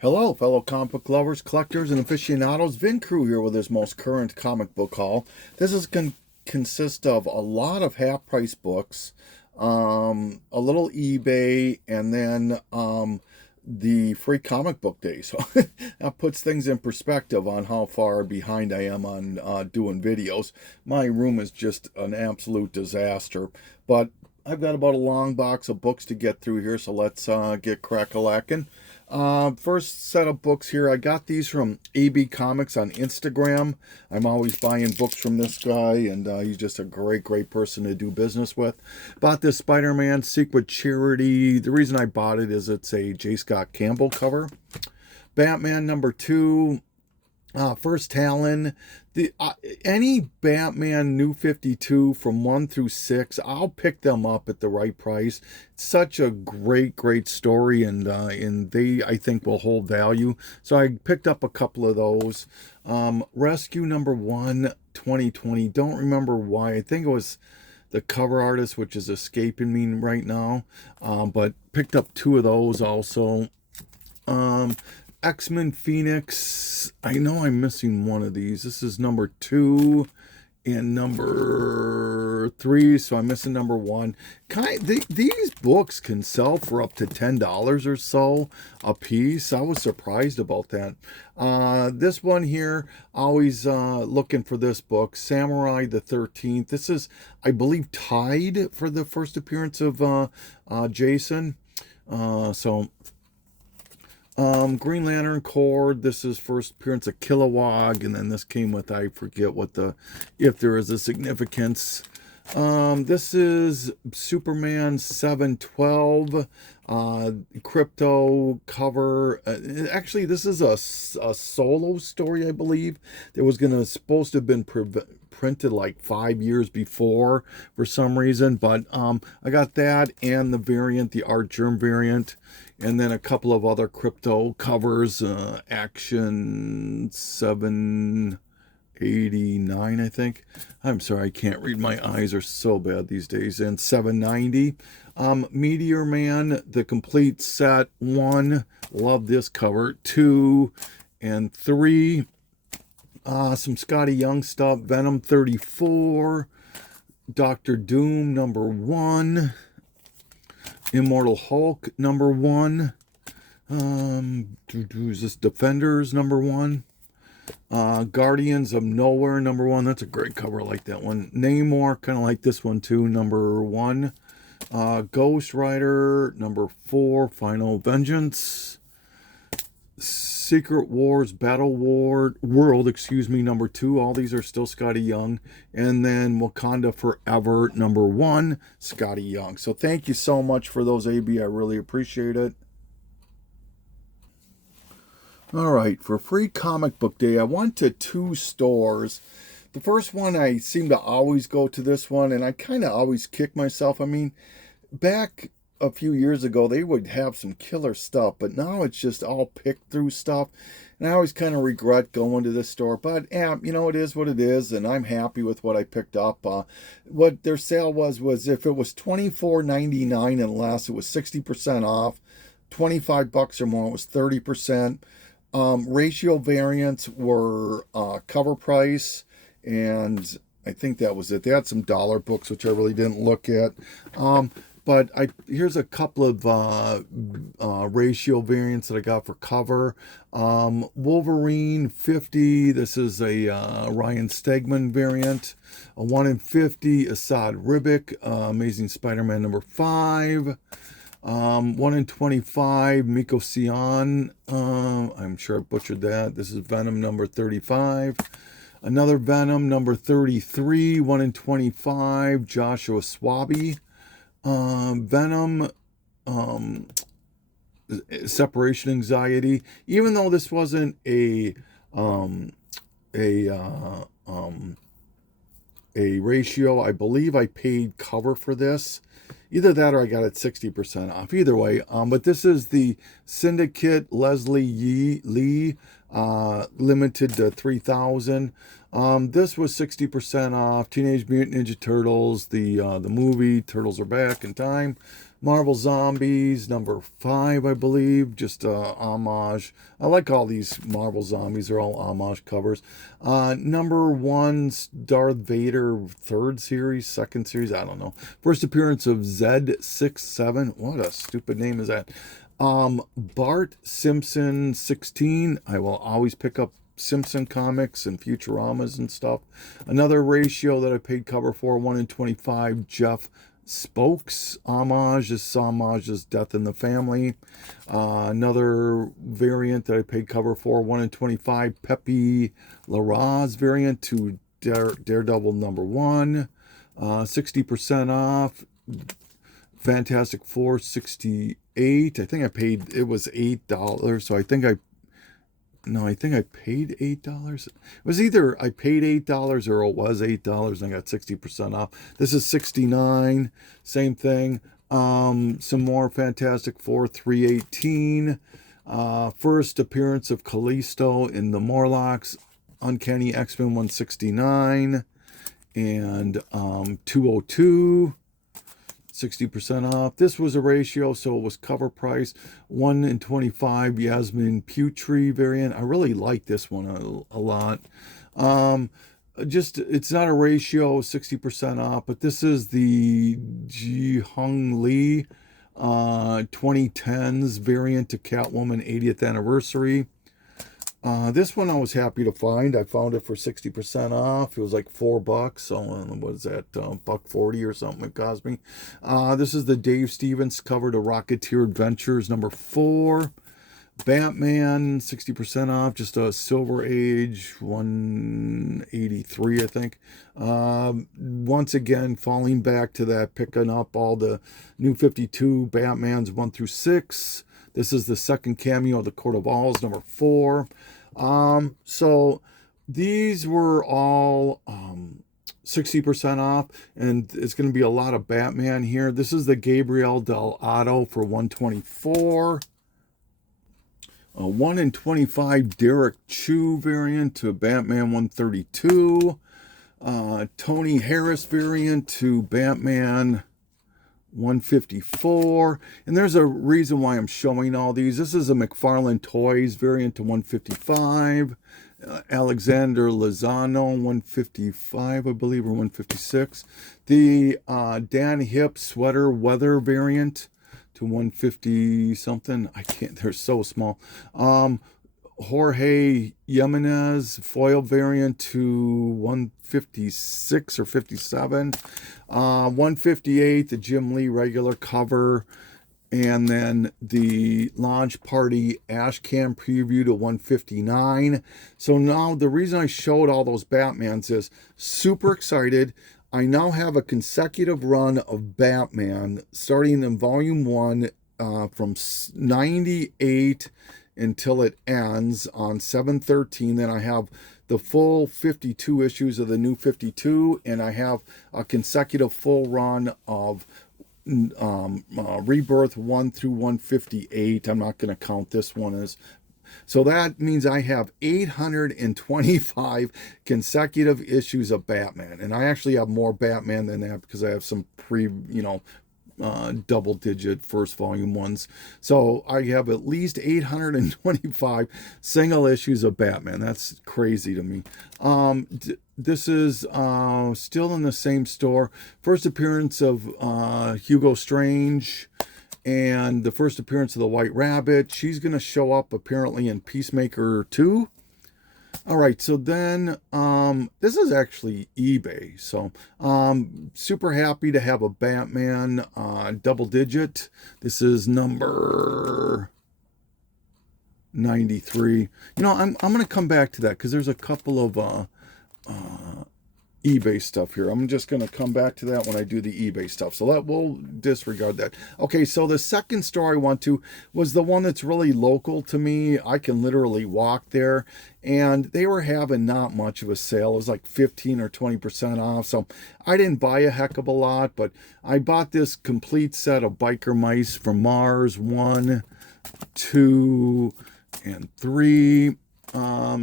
Hello, fellow comic book lovers, collectors, and aficionados. Vin Crew here with his most current comic book haul. This is going to consist of a lot of half-price books, a little eBay, and then the free comic book day. So that puts things in perspective on how far behind I am on doing videos. My room is just an absolute disaster, but I've got about a long box of books to get through here, so let's get crack-a-lackin'. First set of books here. I got these from AB Comics on Instagram. I'm always buying books from this guy, and he's just a great person to do business with. Bought this Spider-Man Secret Charity. The reason I bought it is it's a J. Scott Campbell cover. Batman #2. First Talon, any Batman New 52 from 1 through 6, I'll pick them up at the right price. It's such a great story, and they, I think, will hold value. So I picked up a couple of those. Rescue #1 2020. Don't remember why. I think it was the cover artist, which is escaping me right now. But picked up 2 of those also. X-Men Phoenix. I know I'm missing one of these. This is #2 and #3, so I'm missing #1. These books can sell for up to $10 or so a piece. I was surprised about that. This one here, always looking for this book, Samurai the 13th. This is, I believe, tied for the first appearance of Jason. Green Lantern Corps. This is first appearance of Kilowog, and then this came with, I forget what if there is a significance. This is Superman 712, crypto cover. Actually, this is a solo story, I believe. That was supposed to have been printed like 5 years before for some reason, but I got that and the variant, the Art Germ variant, and then a couple of other crypto covers. Action 789, I think. I'm sorry, I can't read. My eyes are so bad these days. And 790. Meteor Man, the complete set. 1, love this cover. 2 and 3. Some Scotty Young stuff. Venom 34. Doctor Doom #1. Immortal Hulk #1. Is this Defenders #1? Guardians of Nowhere #1. That's a great cover. I like that one. Namor, kind of like this one too, #1. Ghost Rider #4. Final Vengeance. Secret Wars Battle World, #2. All these are still Scotty Young. And then Wakanda Forever #1, Scotty Young. So thank you so much for those, AB. I really appreciate it. All right, for free comic book day, I went to 2 stores. The first one, I seem to always go to this one, and I kind of always kick myself. I mean, back a few years ago, they would have some killer stuff, but now it's just all picked through stuff. And I always kind of regret going to this store, but it is what it is, and I'm happy with what I picked up. What their sale was if it was $24.99 and less, it was 60% off. $25 or more, it was 30%. Ratio variants were cover price, and I think that was it. They had some dollar books, which I really didn't look at. But here's a couple of ratio variants that I got for cover. Wolverine 50. This is a Ryan Stegman variant. A 1 in 50. Assad Ribic. Amazing Spider-Man #5. 1 in 25. Miko Sion. I'm sure I butchered that. This is Venom #35. Another Venom #33. 1 in 25. Joshua Swaby. Venom, Separation Anxiety. Even though this wasn't a ratio, I believe I paid cover for this. Either that or I got it 60% off. Either way, but this is the Syndicate Leslie Lee, limited to 3,000. This was 60% off. Teenage Mutant Ninja Turtles, the movie Turtles Are Back in Time. Marvel Zombies, number 5, I believe. Just homage. I like all these Marvel Zombies. They're all homage covers. Number 1's Darth Vader, 3rd series, 2nd series. I don't know. First appearance of Z67. What a stupid name is that? Bart Simpson, 16. I will always pick up Simpson comics and Futuramas and stuff. Another ratio that I paid cover for, 1 in 25, Jeff Spokes homage. This homage is Death in the Family. Another variant that I paid cover for, 1 in 25, Pepe Larraz variant to Daredevil number 1. 60% off. Fantastic Four 68. I think I paid, it was $8. So I think I paid $8. It was either I paid $8 or it was $8 and I got 60% off. This is 69. Same thing. Some more Fantastic Four 318. First appearance of Callisto in the Morlocks. Uncanny X-Men 169. And 202. 60% off. This was a ratio, so it was cover price. 1 in 25 Yasmin Putri variant. I really like this one a lot. It's not a ratio, 60% off, but this is the Ji Hung Lee 2010s variant to Catwoman 80th anniversary. This one I was happy to find. I found it for 60% off. It was like $4. So what is that? $1.40 or something it cost me. This is the Dave Stevens cover to Rocketeer Adventures number 4. Batman, 60% off. Just a Silver Age, 183, I think. Once again, falling back to that, picking up all the New 52 Batmans 1 through 6. This is the second cameo of the Court of Owls, number 4. So these were all 60% off, and it's going to be a lot of Batman here. This is the Gabriel Delgado for 124. 1 in 25 Derek Chu variant to Batman 132. Tony Harris variant to Batman 154. And there's a reason why I'm showing all these. This is a McFarlane Toys variant to 155. Alexander Lozano 155, I believe, or 156. The Dan Hip sweater weather variant to 150 something. I can't, they're so small. Jorge Jimenez foil variant to 156 or 57. 158, the Jim Lee regular cover. And then the Launch Party Ashcan preview to 159. So now the reason I showed all those Batmans is super excited. I now have a consecutive run of Batman starting in volume 1 from 98 until it ends on 7/13. Then I have the full 52 issues of the New 52, and I have a consecutive full run of Rebirth 1 through 158. I'm not going to count this one as. So that means I have 825 consecutive issues of Batman. And I actually have more Batman than that because I have some double-digit first volume ones. So I have at least 825 single issues of Batman. That's crazy to me. This is still in the same store. First appearance of Hugo Strange and the first appearance of the White Rabbit. She's going to show up apparently in Peacemaker 2. All right, so then this is actually eBay. So super happy to have a Batman double digit. This is number 93. I'm going to come back to that because there's a couple of eBay stuff here. I'm just going to come back to that when I do the eBay stuff. So that we'll disregard that. Okay, so the second store I went to was the one that's really local to me. I can literally walk there. And they were having not much of a sale. It was like 15 or 20% off. So I didn't buy a heck of a lot, but I bought this complete set of biker mice from Mars 1, 2, and 3.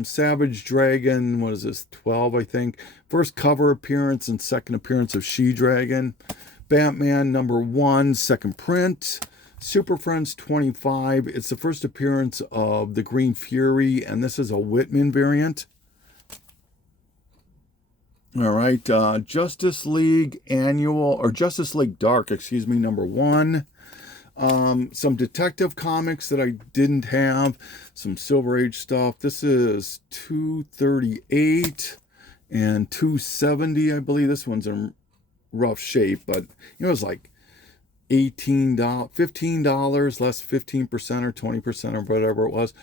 Savage Dragon, what is this, 12, I think. First cover appearance and second appearance of She-Dragon. Batman #1, second print. Super Friends 25. It's the first appearance of the Green Fury, and this is a Whitman variant. All right, Justice League Dark, #1. Some Detective Comics that I didn't have, some Silver Age stuff. This is 238 and 270, I believe. This one's in rough shape, but it was like $15, less 15% or 20% or whatever it was.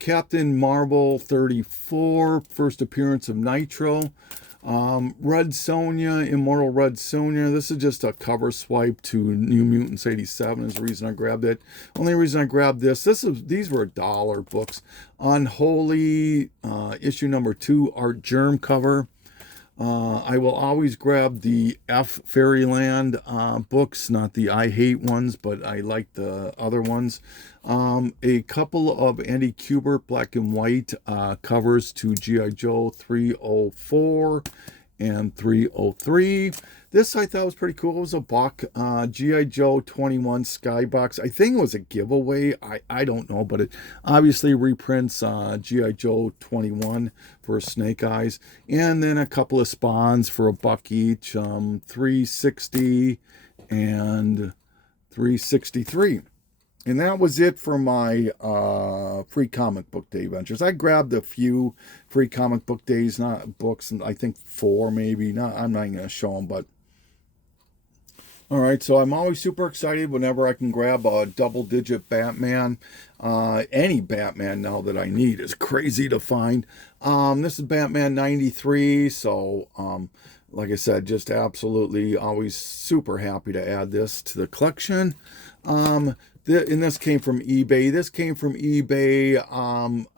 Captain Marvel 34, first appearance of Nitro. Red Sonja, Immortal Red Sonja. This is just a cover swipe to New Mutants 87 is the reason I grabbed it. Only reason I grabbed these were $1 books. Unholy, issue #2, Art Germ cover. I will always grab the F Fairyland books, not the I Hate ones, but I like the other ones. A couple of Andy Kubert black and white covers to G.I. Joe 304 and 303. This I thought was pretty cool. It was a buck. G.I. Joe 21 Skybox. I think it was a giveaway. I don't know, but it obviously reprints G.I. Joe 21 for Snake Eyes. And then a couple of spawns for a buck each. 360 and 363. And that was it for my free comic book day ventures. I grabbed a few free comic book days, not books, I think 4 maybe. I'm not going to show them, but all right, so I'm always super excited whenever I can grab a double-digit Batman. Any Batman now that I need is crazy to find. This is Batman 93, so like I said, just absolutely always super happy to add this to the collection. And this came from eBay.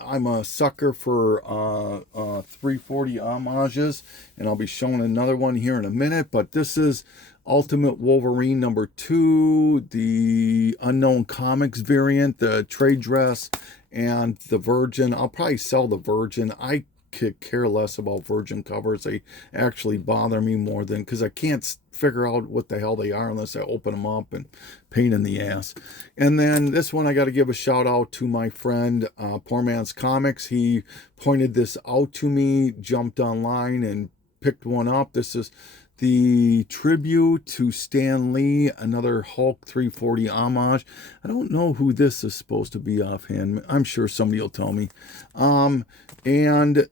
I'm a sucker for 340 homages, and I'll be showing another one here in a minute, but this is Ultimate Wolverine #2, the Unknown Comics variant, the trade dress, and the Virgin. I'll probably sell the Virgin. I could care less about Virgin covers. They actually bother me more than, because I can't figure out what the hell they are unless I open them up, and pain in the ass. And then this one I got to give a shout out to my friend Poor Man's Comics. He pointed this out to me, jumped online and picked one up. This is the tribute to Stan Lee, another Hulk 340 homage. I don't know who this is supposed to be offhand. I'm sure somebody will tell me. And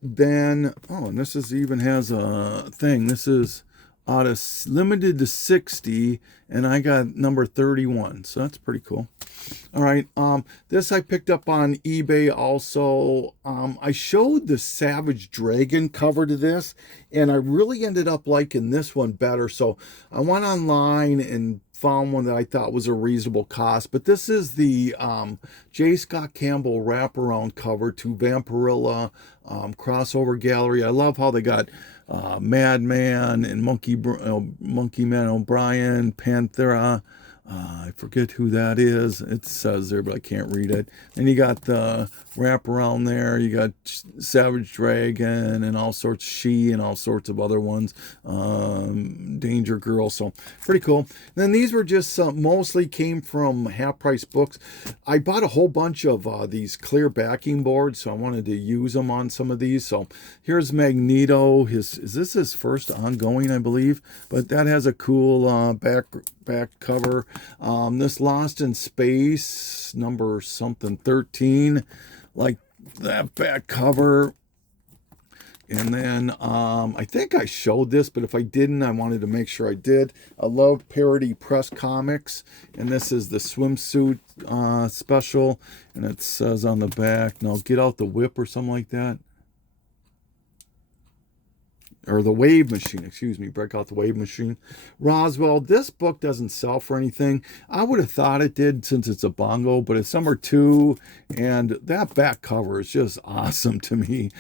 then, and this even has a thing. This is out of limited to 60, and I got number 31, so that's pretty cool. All right, this I picked up on eBay also. I showed the Savage Dragon cover to this, and I really ended up liking this one better, so I went online and found one that I thought was a reasonable cost. But this is the J. Scott Campbell wraparound cover to Vampirilla crossover gallery. I love how they got Madman and Monkey Man O'Brien, Panthera. I forget who that is. It says there, but I can't read it. And you got the wraparound there. You got Savage Dragon and all sorts, She and all sorts of other ones. Danger Girl. So pretty cool. And then these were just mostly came from Half Price Books. I bought a whole bunch of these clear backing boards, so I wanted to use them on some of these. So here's Magneto. Is this his first ongoing, I believe? But that has a cool back cover. This Lost in Space number something 13, like that back cover. And then I think I showed this, but if I didn't, I wanted to make sure I did. I love Parody Press Comics, and this is the swimsuit special, and it says on the back, "Now get out the whip" or something like that. Or the Wave Machine, break out the Wave Machine. Roswell, this book doesn't sell for anything. I would have thought it did since it's a bongo, but it's #2, and that back cover is just awesome to me.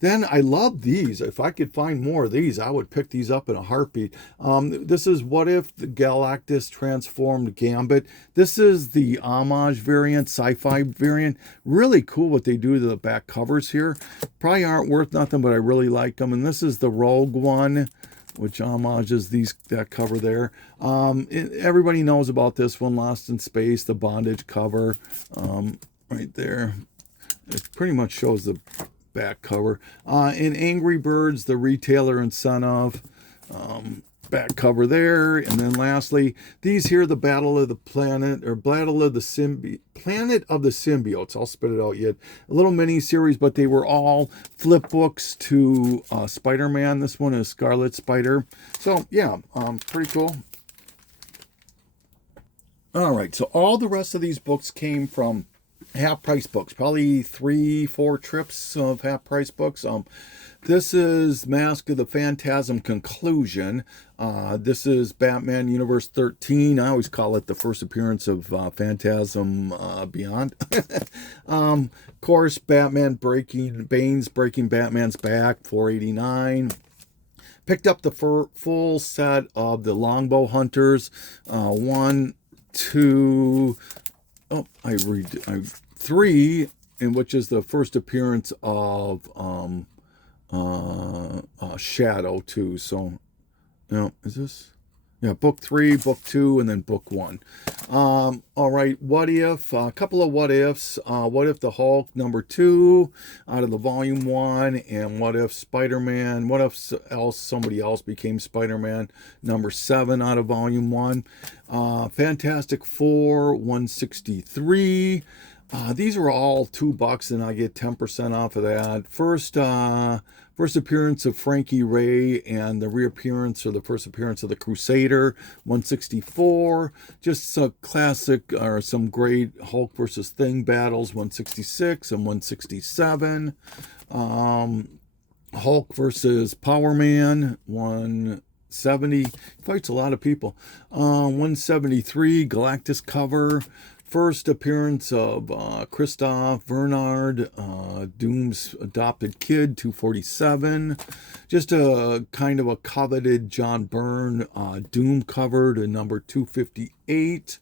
Then I love these. If I could find more of these, I would pick these up in a heartbeat. This is What If the Galactus Transformed Gambit. This is the homage variant, sci-fi variant. Really cool what they do to the back covers here. Probably aren't worth nothing, but I really like them. And this is the Rogue One. which homages that cover there. Everybody knows about this one, Lost in Space, the bondage cover, right there. It pretty much shows the back cover. In Angry Birds, the retailer incentive, back cover there. And then lastly, these here, the Battle of the Planet, or Battle of the Planet of the Symbiotes. I'll spit it out yet. A little mini series, but they were all flip books to Spider-Man. This one is Scarlet Spider. So yeah, pretty cool. All right, so all the rest of these books came from half price books, probably 3-4 trips of half price books. This is Mask of the Phantasm Conclusion. This is Batman Universe 13. I always call it the first appearance of Phantasm Beyond. Of course, Bane's breaking Batman's back, 489. Picked up the full set of the Longbow Hunters, 1, 2, three, in which is the first appearance of Shadow too. So, is this? Yeah, book 3, book 2, and then book 1. All right, what if, a couple of what ifs. What if the Hulk number 2 out of the volume 1, and what if Spider-Man, what if somebody else became Spider-Man number 7 out of volume 1. Fantastic Four 163. These are all $2 and I get 10% off of that. First appearance of Frankie Ray and the reappearance, or the first appearance of the Crusader, 164. Just a classic, or some great Hulk versus Thing battles, 166 and 167. Hulk versus Power Man, 170. Fights a lot of people. 173, Galactus cover. First appearance of Christoph Bernard, Doom's adopted kid, 247. Just a kind of a coveted John Byrne Doom cover to number 258.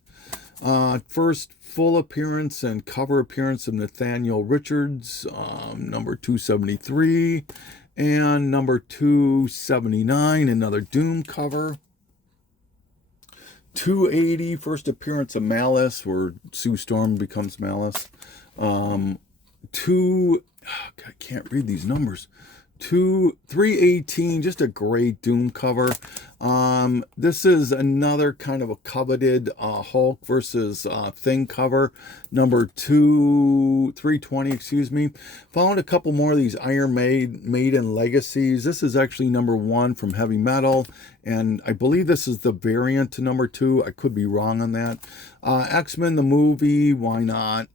First full appearance and cover appearance of Nathaniel Richards, number 273. And number 279, another Doom cover. 280, first appearance of Malice, where Sue Storm becomes Malice. I can't read these numbers. 318, just a great Doom cover. This is another kind of a coveted Hulk versus Thing cover, number 320, excuse me. Found a couple more of these Iron Maiden Legacies. This is actually number 1 from Heavy Metal, and I believe this is the variant to number 2. I could be wrong on that. X-Men the movie, why not?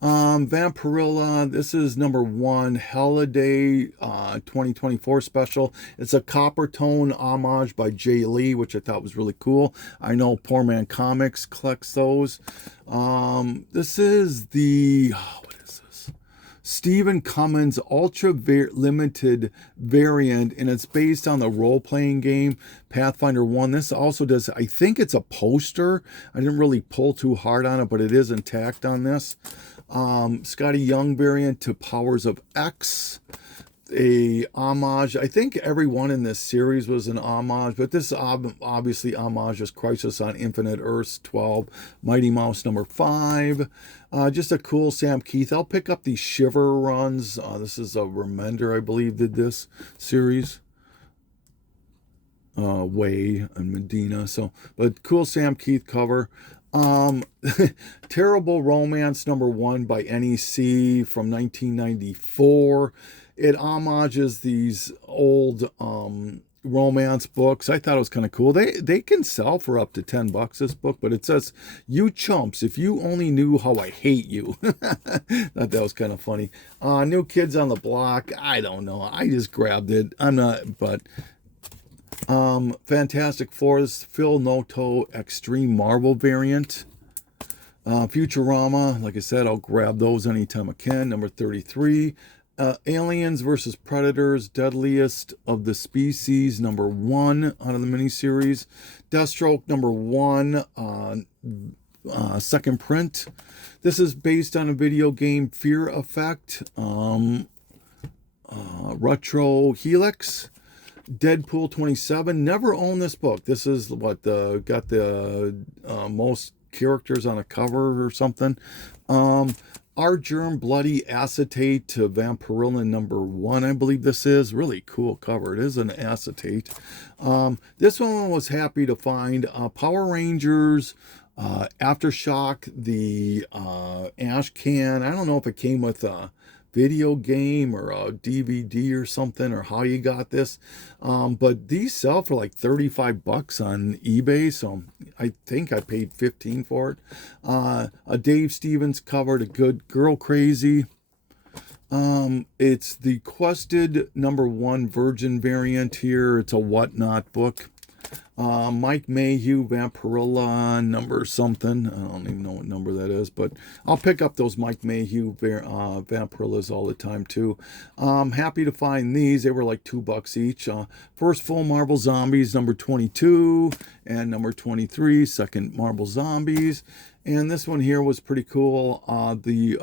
Vampirilla, this is number 1, Holiday 2024 special. It's a copper tone homage by Jay Lee, which I thought was really cool. I know Poor Man Comics collects those. This is the, what is this? Stephen Cummins Ultra Limited variant, and it's based on the role-playing game Pathfinder 1. This also does, I think it's a poster. I didn't really pull too hard on it, but it is intact on this. Scotty Young variant to Powers of X, a homage. I think everyone in this series was an homage, but this obviously homages Crisis on Infinite Earths 12, Mighty Mouse number 5. Just a cool Sam Keith. I'll pick up these Shiver runs. This is a Remender, I believe, did this series. Way and Medina. So, but cool Sam Keith cover. Terrible Romance number 1 by NEC from 1994. It homages these old romance books. I thought it was kind of cool. They can sell for up to $10, this book, but it says, "You chumps, if you only knew how I hate you." Thought that was kind of funny. New Kids on the Block. I don't know. I just grabbed it. I'm not, but Fantastic Four's Phil Noto Extreme Marvel variant. Futurama, like I said, I'll grab those anytime I can. Number 33. Aliens versus Predators, Deadliest of the Species, number 1 out of the miniseries. Deathstroke, number 1, second print. This is based on a video game, Fear Effect. Retro Helix. Deadpool 27. Never owned this book. This is what got the most characters on a cover or something. Artgerm Bloody Acetate to Vampirilla #1, I believe this is. Really cool cover. It is an acetate. This one I was happy to find. Power Rangers Aftershock, the ash can. I don't know if it came with a video game or a DVD or something, or how you got this, but these sell for like 35 bucks on eBay, so I think I paid 15 for it. A Dave Stevens cover to Good Girl Crazy. It's the Quested #1 Virgin variant here. It's a Whatnot book. Mike Mayhew, Vampirilla, number something. I don't even know what number that is, but I'll pick up those Mike Mayhew Vampirillas all the time too. Happy to find these. They were like $2 each. First full Marvel Zombies, number 22, and number 23, second Marvel Zombies. And this one here was pretty cool. The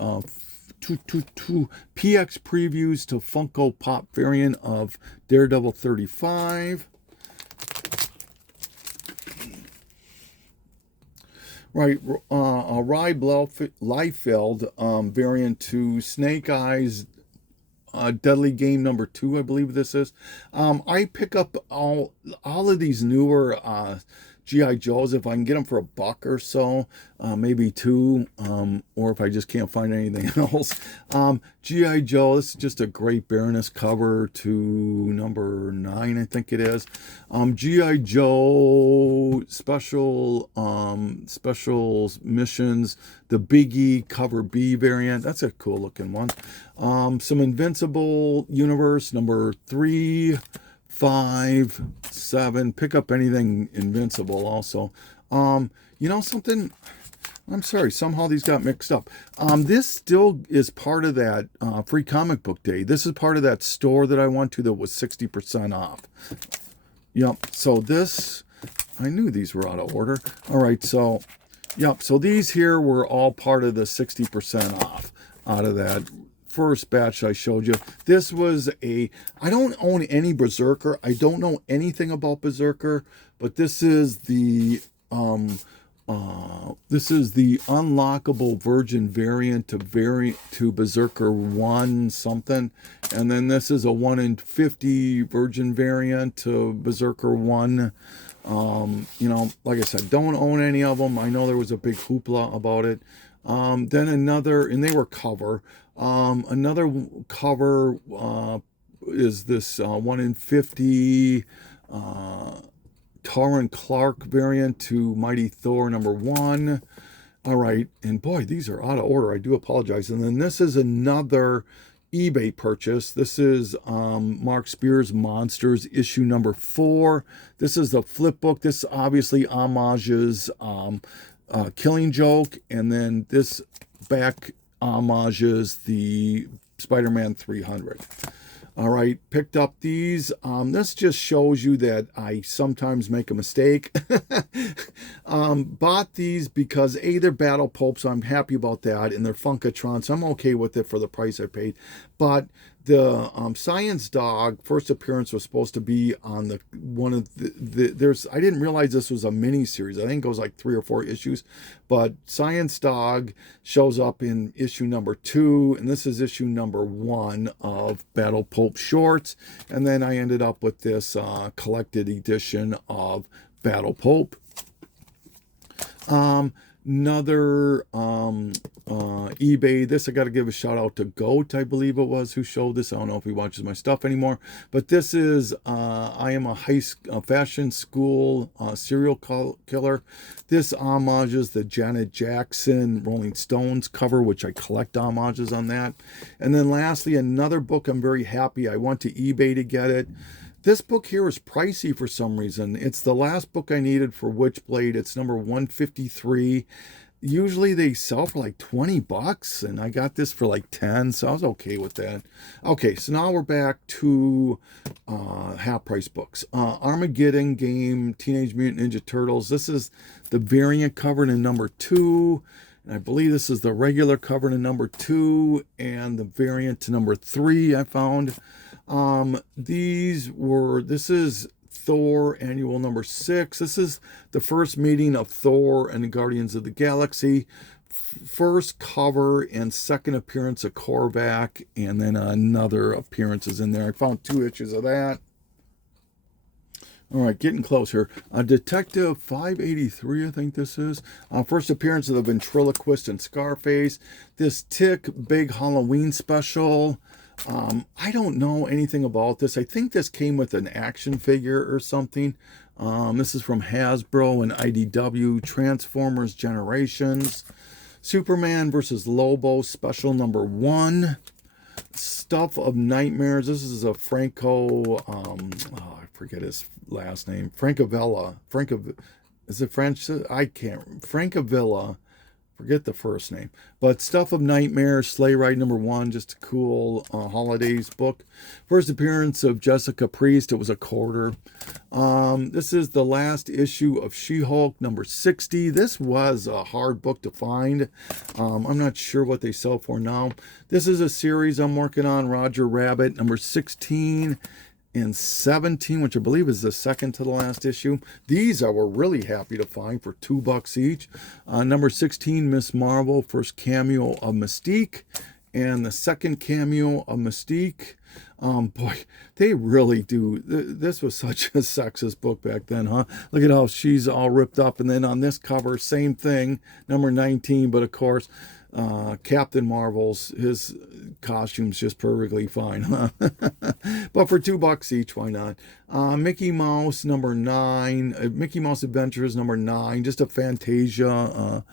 two PX previews to Funko Pop variant of Daredevil 35. Right, Rye Liefeld variant to Snake Eyes Deadly Game #2, I believe this is. I pick up all of these newer G.I. Joes if I can get them for $1 or so, maybe $2, or if I just can't find anything else. G.I. Joe, this is just a great Baroness cover to #9, I think it is. G.I. Joe special missions, the Biggie cover B variant. That's a cool looking one. Some Invincible Universe #3, 5, 7. Pick up anything Invincible also. You know something? I'm sorry, somehow these got mixed up. This still is part of that free comic book day. This is part of that store that I went to that was 60% off. Yep, so this, I knew these were out of order. All right, so, yep, so these here were all part of the 60% off out of that first batch I showed you. This was I don't own any Berserker. I don't know anything about Berserker, but this is the unlockable Virgin variant to Berserker 1 something, and then this is a 1 in 50 Virgin variant to Berserker 1. You know, like I said, don't own any of them. I know there was a big hoopla about it. Then another, and they were cover. Another cover is this 1 in 50 Tauren Clark variant to Mighty Thor #1. All right, and boy, these are out of order. I do apologize. And then this is another eBay purchase. This is Mark Spears Monsters issue #4. This is the flip book. This obviously homages Killing Joke, and then this back homages the Spider-Man 300. All right, picked up these. This just shows you that I sometimes make a mistake. Bought these because they're Battle Pulp, so I'm happy about that, and they're Funkatron, so I'm okay with it for the price I paid. But the Science Dog first appearance was supposed to be on the one of there's, I didn't realize this was a mini series. I think it was like 3 or 4 issues, but Science Dog shows up in issue #2, and this is issue #1 of Battle Pulp shorts. And then I ended up with this collected edition of Battle Pulp. Another eBay. This I got to give a shout out to Goat, I believe it was, who showed this. I don't know if he watches my stuff anymore, but this is I am a fashion school serial killer. This homages the Janet Jackson Rolling Stones cover, which I collect homages on that. And then lastly, another book I'm very happy I went to eBay to get it. This book here is pricey for some reason. It's the last book I needed for Witchblade. It's number 153. Usually they sell for like $20, and I got this for like 10, so I was okay with that. Okay, so now we're back to half price books. Armageddon Game, Teenage Mutant Ninja Turtles. This is the variant covered in #2. And I believe this is the regular cover to #2 and the variant to #3 I found. This is Thor annual number 6. This is the first meeting of Thor and the Guardians of the Galaxy. First cover and second appearance of Korvac, and then another appearance is in there. I found 2 issues of that. All right, getting close here. Detective 583, I think this is. First appearance of the ventriloquist and Scarface. This Tick Big Halloween special. I don't know anything about this. I think this came with an action figure or something. This is from Hasbro and IDW. Transformers Generations. Superman versus Lobo special number 1. Stuff of Nightmares. This is a Franco, I forget his last name. Francavilla. Is it French? Francavilla. Forget the first name. But Stuff of Nightmares, Sleigh Ride number 1, just a cool holidays book. First appearance of Jessica Priest, it was a quarter. This is the last issue of She-Hulk number 60. This was a hard book to find. I'm not sure what they sell for now. This is a series I'm working on, Roger Rabbit number 16 and 17, which I believe is the second to the last issue. These I were really happy to find for $2 each. Number 16, Miss Marvel, first cameo of Mystique, and the second cameo of Mystique. Boy, they really do. This was such a sexist book back then, huh? Look at how she's all ripped up, and then on this cover, same thing, number 19, but of course, Captain Marvel's, his costume's just perfectly fine, huh? But for $2 each, why not? Mickey Mouse number 9, Mickey Mouse Adventures number 9, just a Fantasia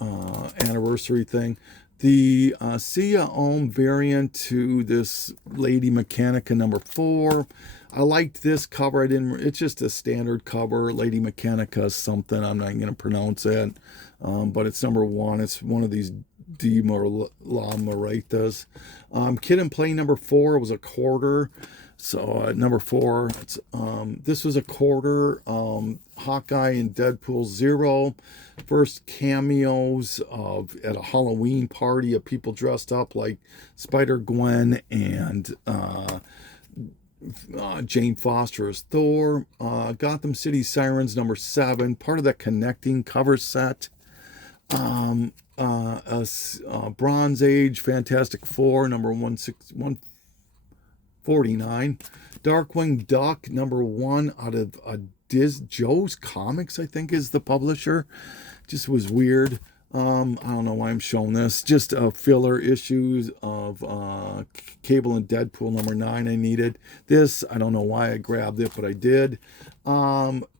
anniversary thing. The Sia Ohm variant to this Lady Mechanica number 4. I liked this cover. It's just a standard cover. Lady Mechanica something. I'm not going to pronounce it. But it's number 1. It's one of these De La Moraitas. Kid and Play number 4 was a quarter. So number 4, this was a quarter. Hawkeye and Deadpool 0. First cameos at a Halloween party of people dressed up like Spider-Gwen and Jane Foster as Thor. Gotham City Sirens number 7, part of that connecting cover set. Bronze Age Fantastic Four number 149. Darkwing Duck number 1 out of Joe's Comics, I think is the publisher. Just was weird. I don't know why I'm showing this. Just filler issues of Cable and Deadpool number 9 I needed. This, I don't know why I grabbed it, but I did.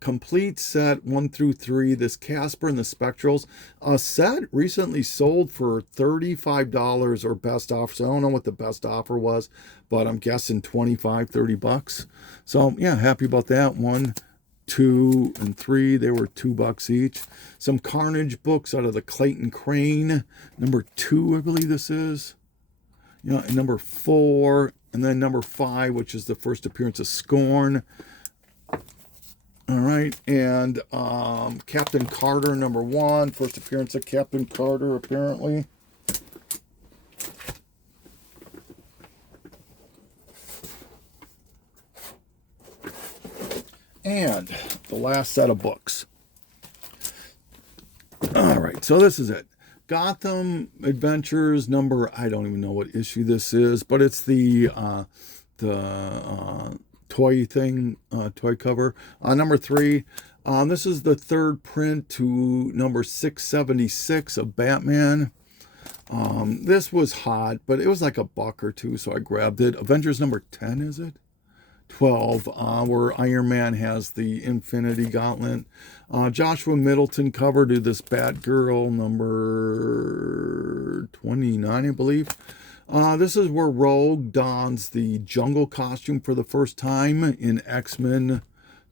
Complete set 1 through 3. This Casper and the Spectrals. A set recently sold for $35 or best offer. So I don't know what the best offer was, but I'm guessing $25-$30. So yeah, happy about that. 1, 2, and 3, they were $2 each. Some Carnage books out of the Clayton Crane number 2, I believe this is. Yeah, and number 4, and then number 5, which is the first appearance of Scorn. All right, and Captain Carter number 1, first appearance of Captain Carter apparently. And the last set of books. All right, so this is it. Gotham Adventures number, I don't even know what issue this is, but it's the toy thing, toy cover. Number 3. This is the third print to number 676 of Batman. This was hot, but it was like $1 or $2, so I grabbed it. Avengers number 10, is it? 12, where Iron Man has the Infinity Gauntlet. Joshua Middleton cover to this Batgirl number 29, I believe. This is where Rogue dons the jungle costume for the first time in X-Men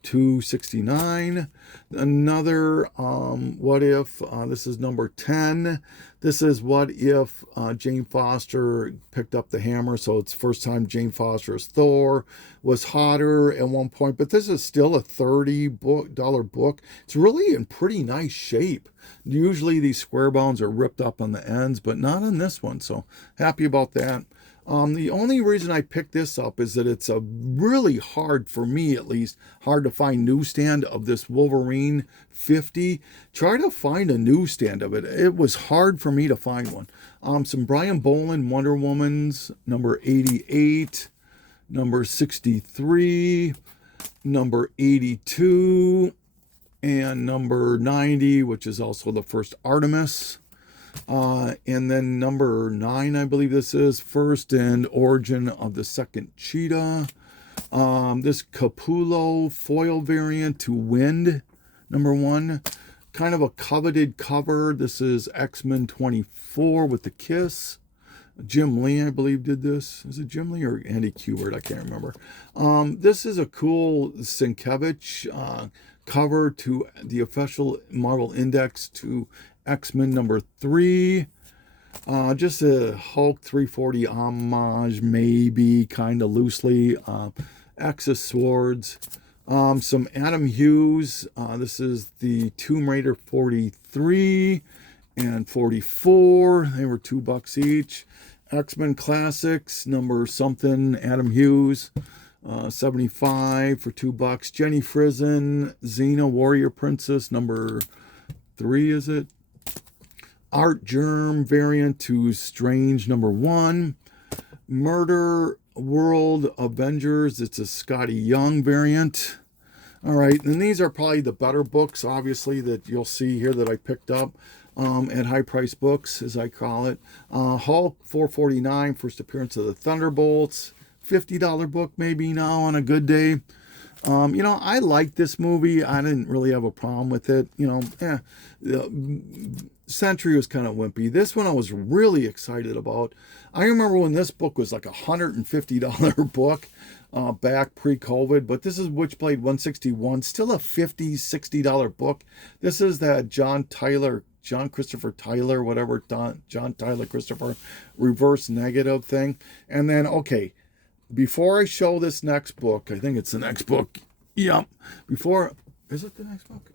269. Another What If, this is number 10. This is What If Jane Foster picked up the hammer, so it's the first time Jane Foster as Thor. Was hotter at one point, but this is still a $30 book. It's really in pretty nice shape. Usually these square bounds are ripped up on the ends, but not on this one, so happy about that. The only reason I picked this up is that it's a really hard, for me at least, hard to find newsstand of this Wolverine 50. Try to find a newsstand of it. It was hard for me to find one. Some Brian Boland Wonder Woman's, number 88, number 63, number 82, and number 90, which is also the first Artemis. And then number 9, I believe this is, First and Origin of the Second Cheetah. This Capullo foil variant to Wind, number 1. Kind of a coveted cover. This is X-Men 24 with the Kiss. Jim Lee, I believe, did this. Is it Jim Lee or Andy Kubert? I can't remember. This is a cool Sienkiewicz cover to the official Marvel Index to X-Men number 3. Just a Hulk 340 homage, maybe, kind of loosely. Axis Swords. Some Adam Hughes. This is the Tomb Raider 43 and 44. They were $2 each. X-Men Classics, number something, Adam Hughes. 75 for $2. Jenny Frison, Xena Warrior Princess, number 3, is it? Art Germ variant to Strange, number 1. Murder World Avengers, it's a Scotty Young variant. All right, and these are probably the better books, obviously, that you'll see here that I picked up at High Price Books, as I call it. Hulk 449, first appearance of the Thunderbolts. $50 book maybe now on a good day. I like this movie. I didn't really have a problem with it. Century was kind of wimpy. This one I was really excited about. I remember when this book was like $150 book back pre-COVID, but this is Witchblade 161, still a $50, $60 book. This is that John Christopher Tyler, whatever, John Tyler Christopher reverse negative thing. And then, okay, before I show this next book, I think it's the next book. Yep. Is it the next book?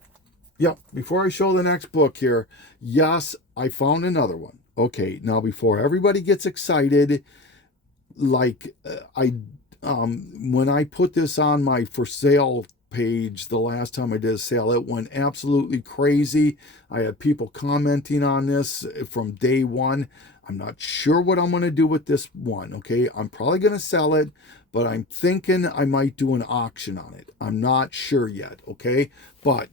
Yep. Before I show the next book here, yes, I found another one. Okay. Now, before everybody gets excited, like when I put this on my for sale page the last time I did a sale, it went absolutely crazy. I had people commenting on this from day one. I'm not sure what I'm going to do with this one, okay? I'm probably going to sell it, but I'm thinking I might do an auction on it. I'm not sure yet, okay? But,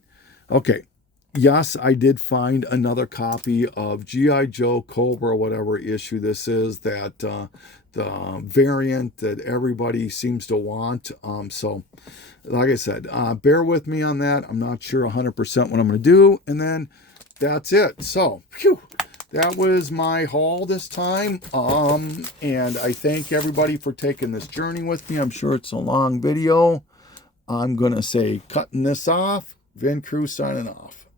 okay, yes, I did find another copy of G.I. Joe Cobra, whatever issue this is, that the variant that everybody seems to want. So, like I said, bear with me on that. I'm not sure 100% what I'm going to do. And then that's it. So, phew. That was my haul this time, and I thank everybody for taking this journey with me. I'm sure it's a long video. I'm going to say cutting this off. Vin Crew signing off.